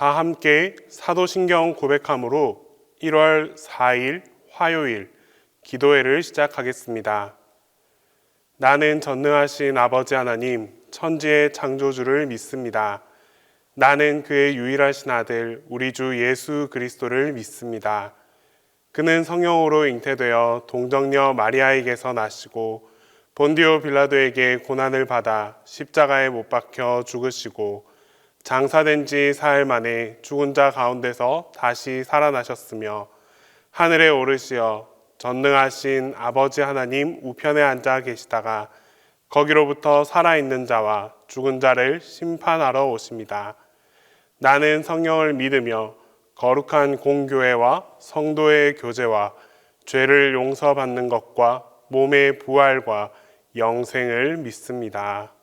다 함께 사도신경 고백함으로 1월 4일 화요일 기도회를 시작하겠습니다. 나는 전능하신 아버지 하나님, 천지의 창조주를 믿습니다. 나는 그의 유일하신 아들, 우리 주 예수 그리스도를 믿습니다. 그는 성령으로 잉태되어 동정녀 마리아에게서 나시고 본디오 빌라도에게 고난을 받아 십자가에 못 박혀 죽으시고 장사된 지 사흘 만에 죽은 자 가운데서 다시 살아나셨으며 하늘에 오르시어 전능하신 아버지 하나님 우편에 앉아 계시다가 거기로부터 살아있는 자와 죽은 자를 심판하러 오십니다. 나는 성령을 믿으며 거룩한 공교회와 성도의 교제와 죄를 용서받는 것과 몸의 부활과 영생을 믿습니다.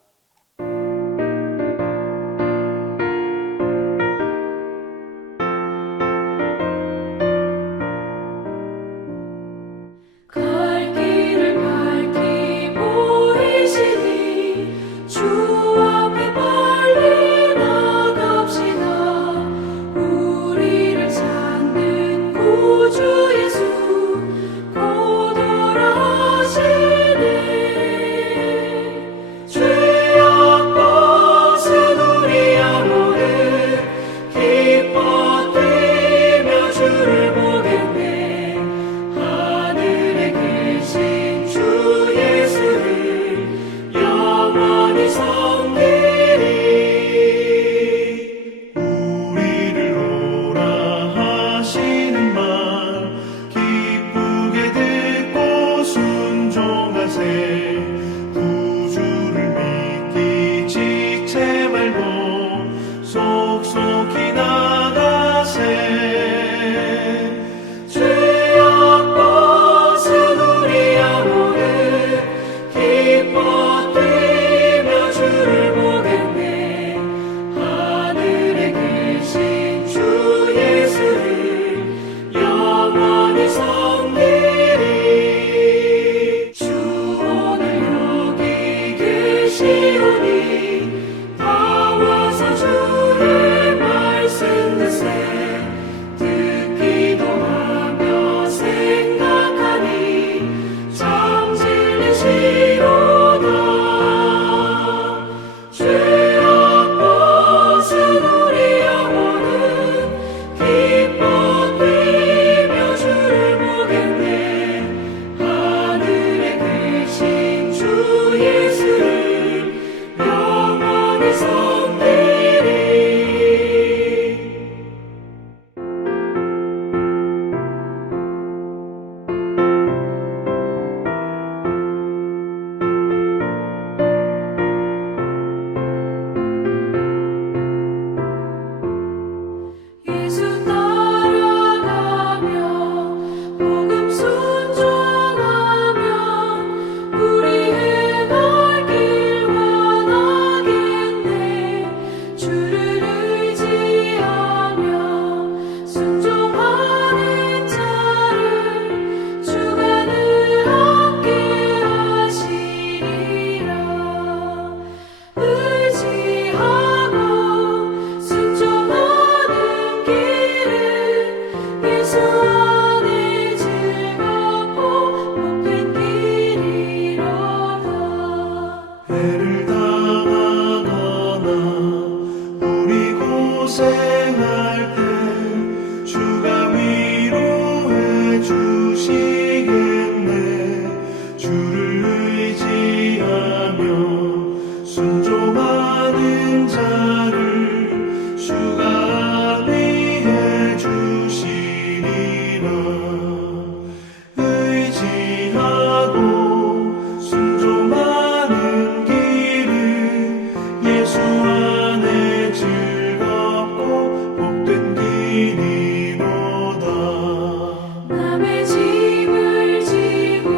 남의 짐을 지고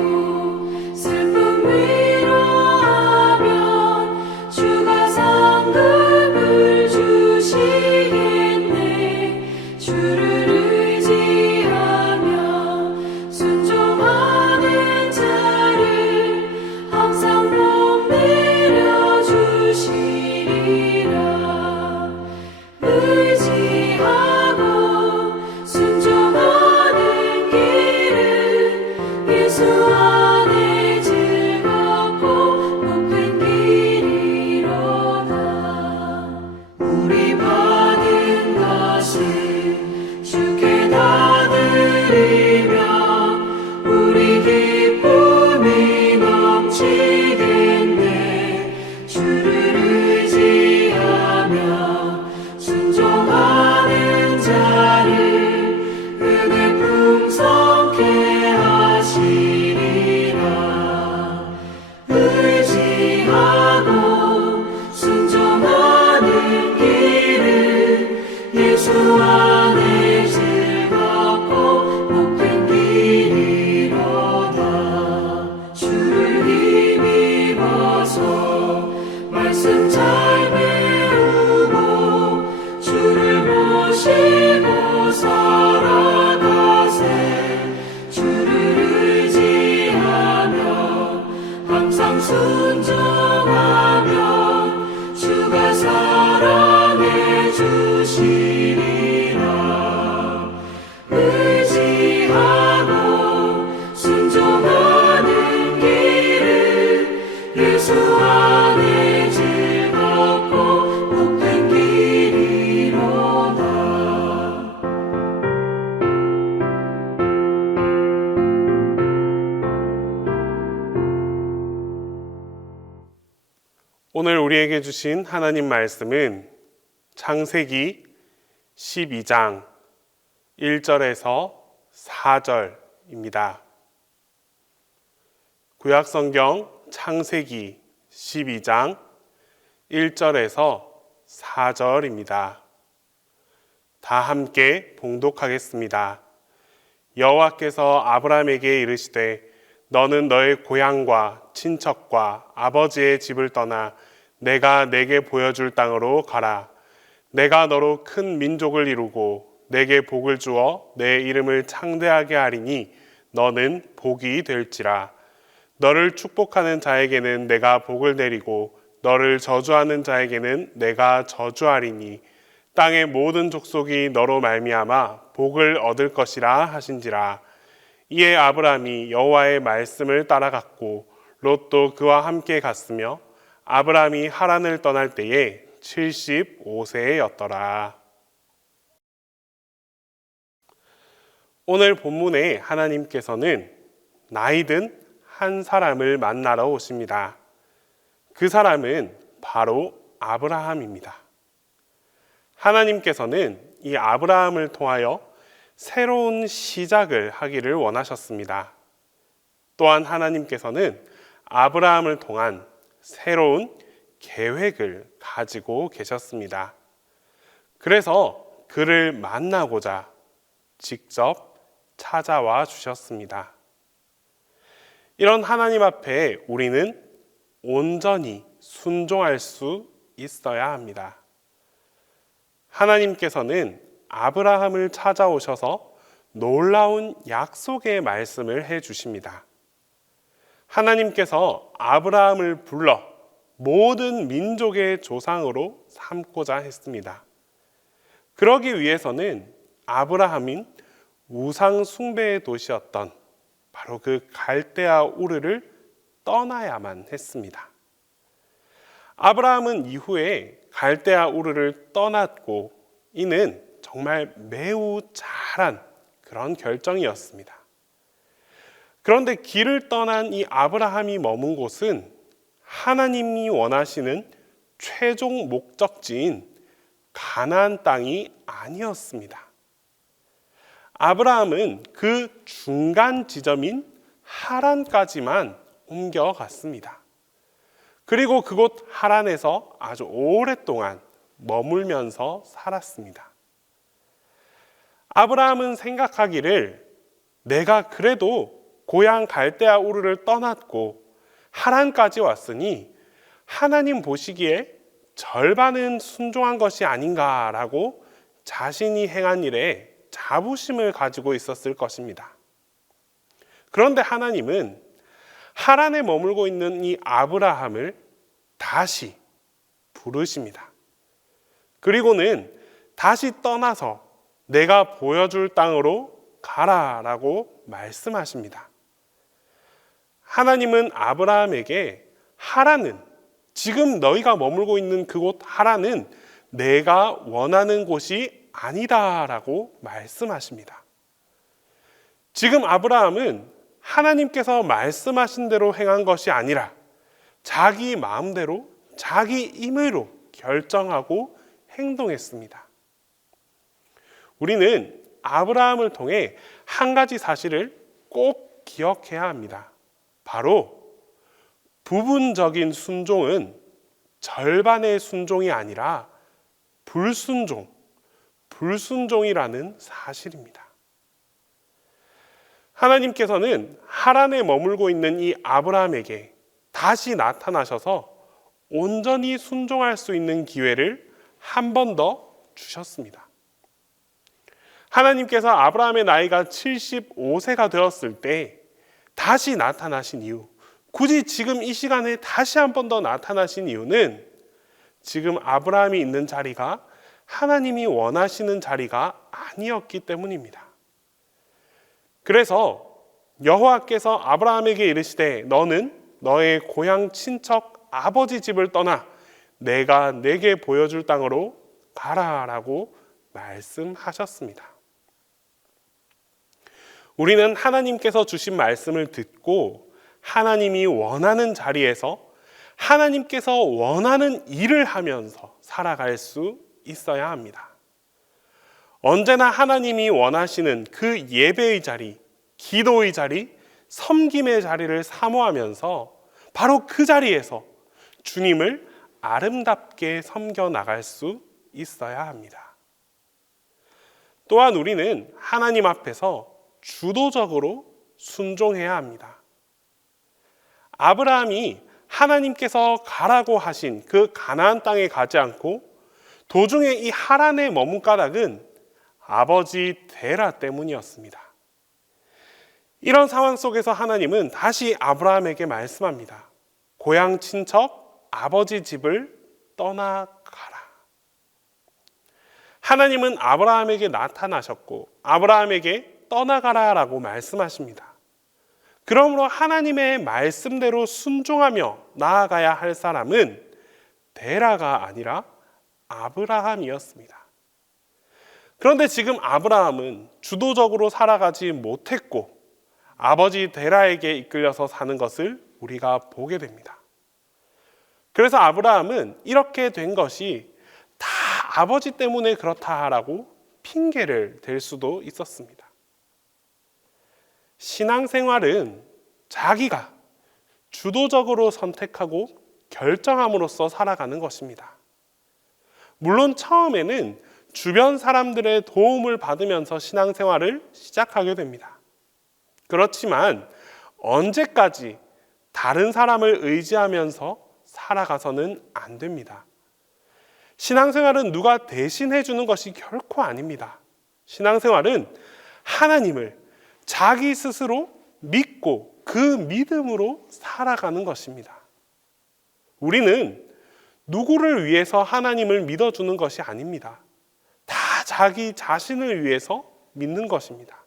예수 안에 즐겁고 높은 길이로다. 우리 받은 것을 주께 다 드리며 우리 기쁨이 넘치겠네. 주를 의지하며 순종하는 자를 은혜 풍성케 하시리라. 의지하고 순종하는 길은 예수 안에 즐겁고 높은 길이로다. 주를 힘입어서 말씀 잘 배우고 주를 모시고 살아가세. 주를 의지하며 항상 순종하며 주가 사랑해 주시리라. 의지하고 순종하는 길은 예수 안에 즐겁고 높은 길이로다. 오늘 우리에게 주신 하나님 말씀은 창세기 12장 1절에서 4절입니다. 구약성경 창세기 12장 1절에서 4절입니다. 다 함께 봉독하겠습니다. 여호와께서 아브라함에게 이르시되 너는 너의 고향과 친척과 아버지의 집을 떠나 내가 내게 보여줄 땅으로 가라. 내가 너로 큰 민족을 이루고 내게 복을 주어 내 이름을 창대하게 하리니 너는 복이 될지라. 너를 축복하는 자에게는 내가 복을 내리고 너를 저주하는 자에게는 내가 저주하리니 땅의 모든 족속이 너로 말미암아 복을 얻을 것이라 하신지라. 이에 아브라함이 여호와의 말씀을 따라갔고 롯도 그와 함께 갔으며 아브라함이 하란을 떠날 때에 75세였더라. 오늘 본문에 하나님께서는 나이든 한 사람을 만나러 오십니다. 그 사람은 바로 아브라함입니다. 하나님께서는 이 아브라함을 통하여 새로운 시작을 하기를 원하셨습니다. 또한 하나님께서는 아브라함을 통한 새로운 계획을 가지고 계셨습니다. 그래서 그를 만나고자 직접 찾아와 주셨습니다. 이런 하나님 앞에 우리는 온전히 순종할 수 있어야 합니다. 하나님께서는 아브라함을 찾아오셔서 놀라운 약속의 말씀을 해 주십니다. 하나님께서 아브라함을 불러 모든 민족의 조상으로 삼고자 했습니다. 그러기 위해서는 아브라함인 우상 숭배의 도시였던 바로 그 갈대아 우르를 떠나야만 했습니다. 아브라함은 이후에 갈대아 우르를 떠났고 이는 정말 매우 잘한 그런 결정이었습니다. 그런데 길을 떠난 이 아브라함이 머문 곳은 하나님이 원하시는 최종 목적지인 가나안 땅이 아니었습니다. 아브라함은 그 중간 지점인 하란까지만 옮겨갔습니다. 그리고 그곳 하란에서 아주 오랫동안 머물면서 살았습니다. 아브라함은 생각하기를 내가 그래도 고향 갈대아 우르를 떠났고 하란까지 왔으니 하나님 보시기에 절반은 순종한 것이 아닌가라고 자신이 행한 일에 자부심을 가지고 있었을 것입니다. 그런데 하나님은 하란에 머물고 있는 이 아브라함을 다시 부르십니다. 그리고는 다시 떠나서 내가 보여줄 땅으로 가라라고 말씀하십니다. 하나님은 아브라함에게 하라는, 지금 너희가 머물고 있는 그곳 하라는 내가 원하는 곳이 아니다라고 말씀하십니다. 지금 아브라함은 하나님께서 말씀하신 대로 행한 것이 아니라 자기 마음대로, 자기 임의로 결정하고 행동했습니다. 우리는 아브라함을 통해 한 가지 사실을 꼭 기억해야 합니다. 바로 부분적인 순종은 절반의 순종이 아니라 불순종이라는 사실입니다. 하나님께서는 하란에 머물고 있는 이 아브라함에게 다시 나타나셔서 온전히 순종할 수 있는 기회를 한 번 더 주셨습니다. 하나님께서 아브라함의 나이가 75세가 되었을 때 다시 나타나신 이유, 굳이 지금 이 시간에 다시 한 번 더 나타나신 이유는 지금 아브라함이 있는 자리가 하나님이 원하시는 자리가 아니었기 때문입니다. 그래서 여호와께서 아브라함에게 이르시되 너는 너의 고향 친척 아버지 집을 떠나 내가 내게 보여줄 땅으로 가라라고 말씀하셨습니다. 우리는 하나님께서 주신 말씀을 듣고 하나님이 원하는 자리에서 하나님께서 원하는 일을 하면서 살아갈 수 있어야 합니다. 언제나 하나님이 원하시는 그 예배의 자리, 기도의 자리, 섬김의 자리를 사모하면서 바로 그 자리에서 주님을 아름답게 섬겨 나갈 수 있어야 합니다. 또한 우리는 하나님 앞에서 주도적으로 순종해야 합니다. 아브라함이 하나님께서 가라고 하신 그 가나안 땅에 가지 않고 도중에 이 하란에 머문 까닭은 아버지 데라 때문이었습니다. 이런 상황 속에서 하나님은 다시 아브라함에게 말씀합니다. 고향 친척 아버지 집을 떠나가라. 하나님은 아브라함에게 나타나셨고 아브라함에게 떠나가라라고 말씀하십니다. 그러므로 하나님의 말씀대로 순종하며 나아가야 할 사람은 데라가 아니라 아브라함이었습니다. 그런데 지금 아브라함은 주도적으로 살아가지 못했고 아버지 데라에게 이끌려서 사는 것을 우리가 보게 됩니다. 그래서 아브라함은 이렇게 된 것이 다 아버지 때문에 그렇다라고 핑계를 댈 수도 있었습니다. 신앙생활은 자기가 주도적으로 선택하고 결정함으로써 살아가는 것입니다. 물론 처음에는 주변 사람들의 도움을 받으면서 신앙생활을 시작하게 됩니다. 그렇지만 언제까지 다른 사람을 의지하면서 살아가서는 안 됩니다. 신앙생활은 누가 대신해 주는 것이 결코 아닙니다. 신앙생활은 하나님을 자기 스스로 믿고 그 믿음으로 살아가는 것입니다. 우리는 누구를 위해서 하나님을 믿어주는 것이 아닙니다. 다 자기 자신을 위해서 믿는 것입니다.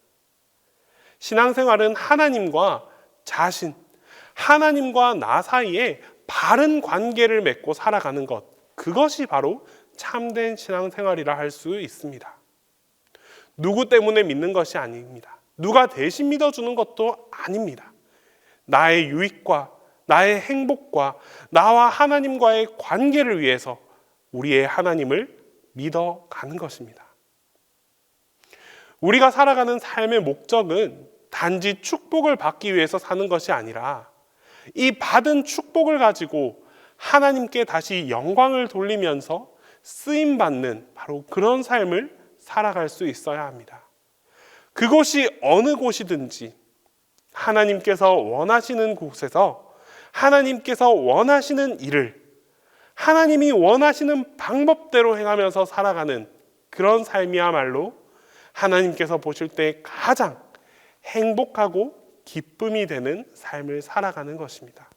신앙생활은 하나님과 자신, 하나님과 나 사이에 바른 관계를 맺고 살아가는 것, 그것이 바로 참된 신앙생활이라 할 수 있습니다. 누구 때문에 믿는 것이 아닙니다. 누가 대신 믿어주는 것도 아닙니다. 나의 유익과 나의 행복과 나와 하나님과의 관계를 위해서 우리의 하나님을 믿어가는 것입니다. 우리가 살아가는 삶의 목적은 단지 축복을 받기 위해서 사는 것이 아니라 이 받은 축복을 가지고 하나님께 다시 영광을 돌리면서 쓰임받는 바로 그런 삶을 살아갈 수 있어야 합니다. 그곳이 어느 곳이든지 하나님께서 원하시는 곳에서 하나님께서 원하시는 일을 하나님이 원하시는 방법대로 행하면서 살아가는 그런 삶이야말로 하나님께서 보실 때 가장 행복하고 기쁨이 되는 삶을 살아가는 것입니다.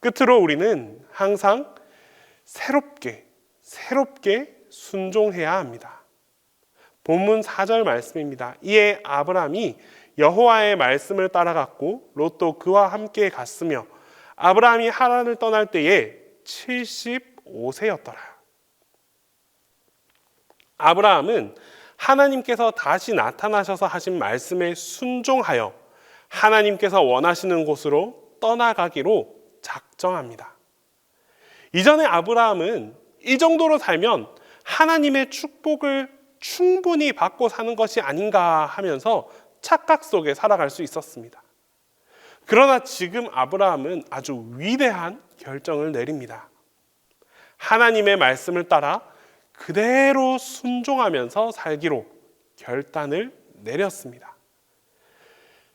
끝으로 우리는 항상 새롭게 순종해야 합니다. 본문 4절 말씀입니다. 이에 아브라함이 여호와의 말씀을 따라갔고 롯도 그와 함께 갔으며 아브라함이 하란을 떠날 때에 75세였더라. 아브라함은 하나님께서 다시 나타나셔서 하신 말씀에 순종하여 하나님께서 원하시는 곳으로 떠나가기로 작정합니다. 이전에 아브라함은 이 정도로 살면 하나님의 축복을 충분히 받고 사는 것이 아닌가 하면서 착각 속에 살아갈 수 있었습니다. 그러나 지금 아브라함은 아주 위대한 결정을 내립니다. 하나님의 말씀을 따라 그대로 순종하면서 살기로 결단을 내렸습니다.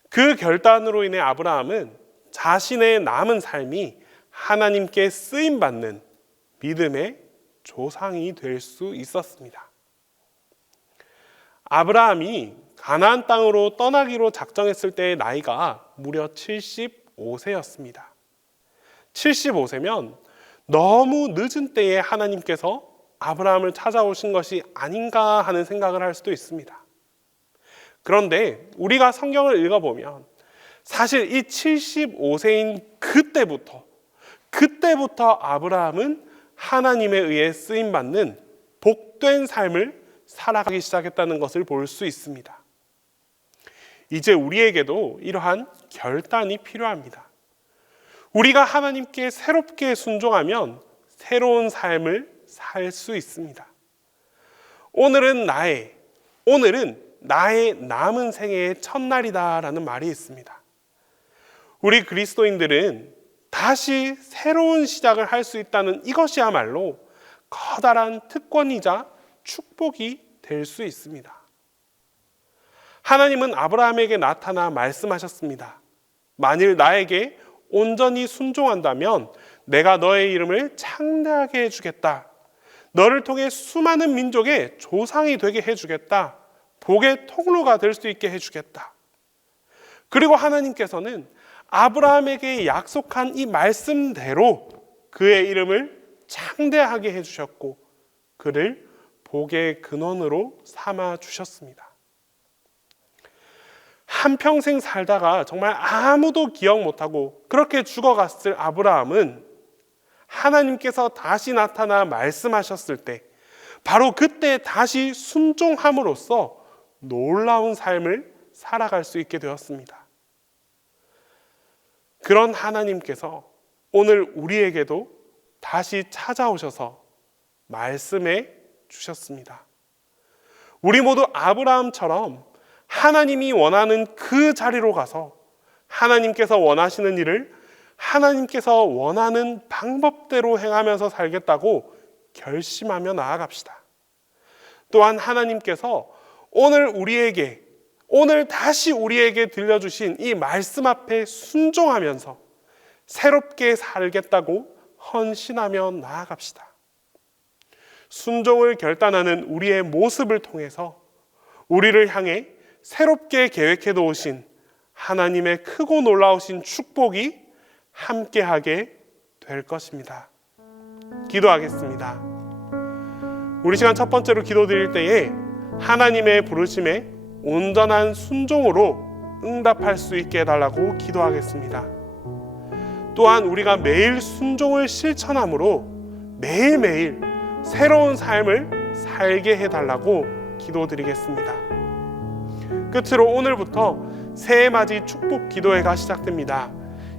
그 결단으로 인해 아브라함은 자신의 남은 삶이 하나님께 쓰임받는 믿음의 조상이 될 수 있었습니다. 아브라함이 가나안 땅으로 떠나기로 작정했을 때의 나이가 무려 75세였습니다. 75세면 너무 늦은 때에 하나님께서 아브라함을 찾아오신 것이 아닌가 하는 생각을 할 수도 있습니다. 그런데 우리가 성경을 읽어보면 사실 이 75세인 그때부터 아브라함은 하나님에 의해 쓰임받는 복된 삶을 살아가기 시작했다는 것을 볼 수 있습니다. 이제 우리에게도 이러한 결단이 필요합니다. 우리가 하나님께 새롭게 순종하면 새로운 삶을 살 수 있습니다. 오늘은 나의 남은 생애의 첫날이다라는 말이 있습니다. 우리 그리스도인들은 다시 새로운 시작을 할 수 있다는 이것이야말로 커다란 특권이자 축복이 될 수 있습니다. 하나님은 아브라함에게 나타나 말씀하셨습니다. 만일 나에게 온전히 순종한다면 내가 너의 이름을 창대하게 해주겠다. 너를 통해 수많은 민족의 조상이 되게 해주겠다. 복의 통로가 될 수 있게 해주겠다. 그리고 하나님께서는 아브라함에게 약속한 이 말씀대로 그의 이름을 창대하게 해주셨고 그를 복의 근원으로 삼아 주셨습니다. 한평생 살다가 정말 아무도 기억 못하고 그렇게 죽어갔을 아브라함은 하나님께서 다시 나타나 말씀하셨을 때 바로 그때 다시 순종함으로써 놀라운 삶을 살아갈 수 있게 되었습니다. 그런 하나님께서 오늘 우리에게도 다시 찾아오셔서 말씀해 주셨습니다. 우리 모두 아브라함처럼 하나님이 원하는 그 자리로 가서 하나님께서 원하시는 일을 하나님께서 원하는 방법대로 행하면서 살겠다고 결심하며 나아갑시다. 또한 하나님께서 오늘 다시 우리에게 들려주신 이 말씀 앞에 순종하면서 새롭게 살겠다고 헌신하며 나아갑시다. 순종을 결단하는 우리의 모습을 통해서 우리를 향해 새롭게 계획해 놓으신 하나님의 크고 놀라우신 축복이 함께하게 될 것입니다. 기도하겠습니다. 우리 시간 첫 번째로 기도드릴 때에 하나님의 부르심에 온전한 순종으로 응답할 수 있게 해달라고 기도하겠습니다. 또한 우리가 매일 순종을 실천함으로 매일매일 새로운 삶을 살게 해달라고 기도드리겠습니다. 끝으로 오늘부터 새해맞이 축복 기도회가 시작됩니다.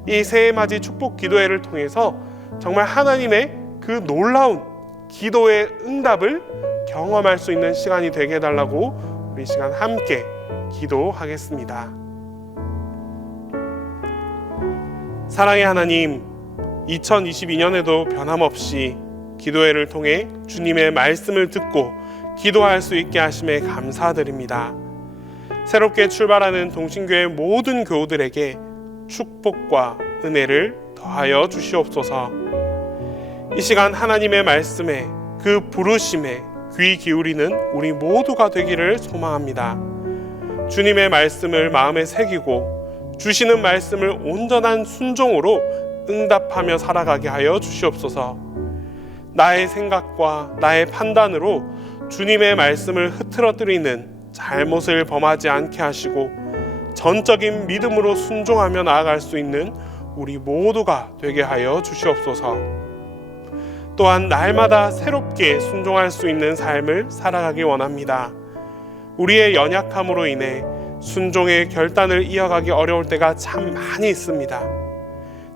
이 새해맞이 축복 기도회를 통해서 정말 하나님의 그 놀라운 기도의 응답을 경험할 수 있는 시간이 되게 해달라고 우리 시간 함께 기도하겠습니다. 사랑의 하나님, 2022년에도 변함없이 기도회를 통해 주님의 말씀을 듣고 기도할 수 있게 하심에 감사드립니다. 새롭게 출발하는 동신교회 모든 교우들에게 축복과 은혜를 더하여 주시옵소서. 이 시간 하나님의 말씀에 그 부르심에 귀 기울이는 우리 모두가 되기를 소망합니다. 주님의 말씀을 마음에 새기고 주시는 말씀을 온전한 순종으로 응답하며 살아가게 하여 주시옵소서. 나의 생각과 나의 판단으로 주님의 말씀을 흐트러뜨리는 잘못을 범하지 않게 하시고 전적인 믿음으로 순종하며 나아갈 수 있는 우리 모두가 되게 하여 주시옵소서. 또한 날마다 새롭게 순종할 수 있는 삶을 살아가기 원합니다. 우리의 연약함으로 인해 순종의 결단을 이어가기 어려울 때가 참 많이 있습니다.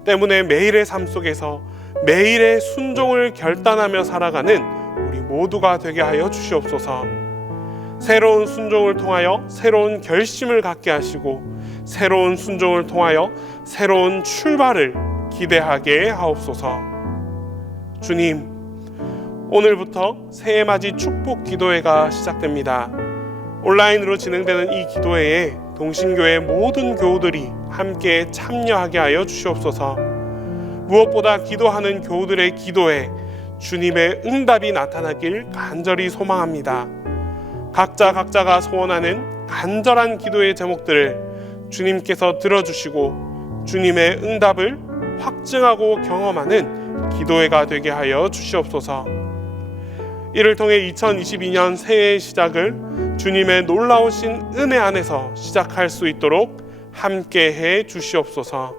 때문에 매일의 삶 속에서 매일의 순종을 결단하며 살아가는 우리 모두가 되게 하여 주시옵소서. 새로운 순종을 통하여 새로운 결심을 갖게 하시고 새로운 순종을 통하여 새로운 출발을 기대하게 하옵소서. 주님, 오늘부터 새해맞이 축복 기도회가 시작됩니다. 온라인으로 진행되는 이 기도회에 동신교회 모든 교우들이 함께 참여하게 하여 주시옵소서. 무엇보다 기도하는 교우들의 기도에 주님의 응답이 나타나길 간절히 소망합니다. 각자가 소원하는 간절한 기도의 제목들을 주님께서 들어주시고 주님의 응답을 확증하고 경험하는 기도회가 되게 하여 주시옵소서. 이를 통해 2022년 새해의 시작을 주님의 놀라우신 은혜 안에서 시작할 수 있도록 함께해 주시옵소서.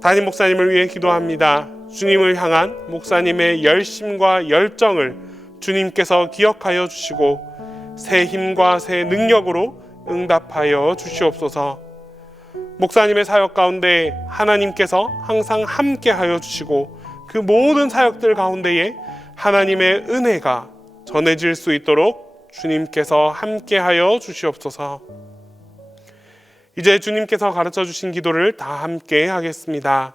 담임 목사님을 위해 기도합니다. 주님을 향한 목사님의 열심과 열정을 주님께서 기억하여 주시고 새 힘과 새 능력으로 응답하여 주시옵소서. 목사님의 사역 가운데 하나님께서 항상 함께하여 주시고 그 모든 사역들 가운데에 하나님의 은혜가 전해질 수 있도록 주님께서 함께하여 주시옵소서. 이제 주님께서 가르쳐 주신 기도를 다 함께 하겠습니다.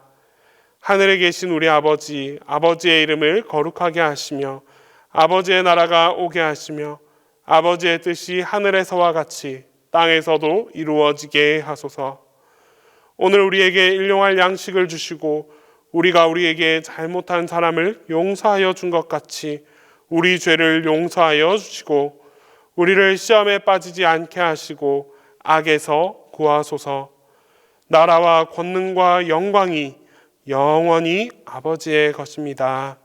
하늘에 계신 우리 아버지, 아버지의 이름을 거룩하게 하시며 아버지의 나라가 오게 하시며 아버지의 뜻이 하늘에서와 같이 땅에서도 이루어지게 하소서. 오늘 우리에게 일용할 양식을 주시고 우리가 우리에게 잘못한 사람을 용서하여 준 것 같이 우리 죄를 용서하여 주시고 우리를 시험에 빠지지 않게 하시고 악에서 구하소서. 나라와 권능과 영광이 영원히 아버지의 것입니다.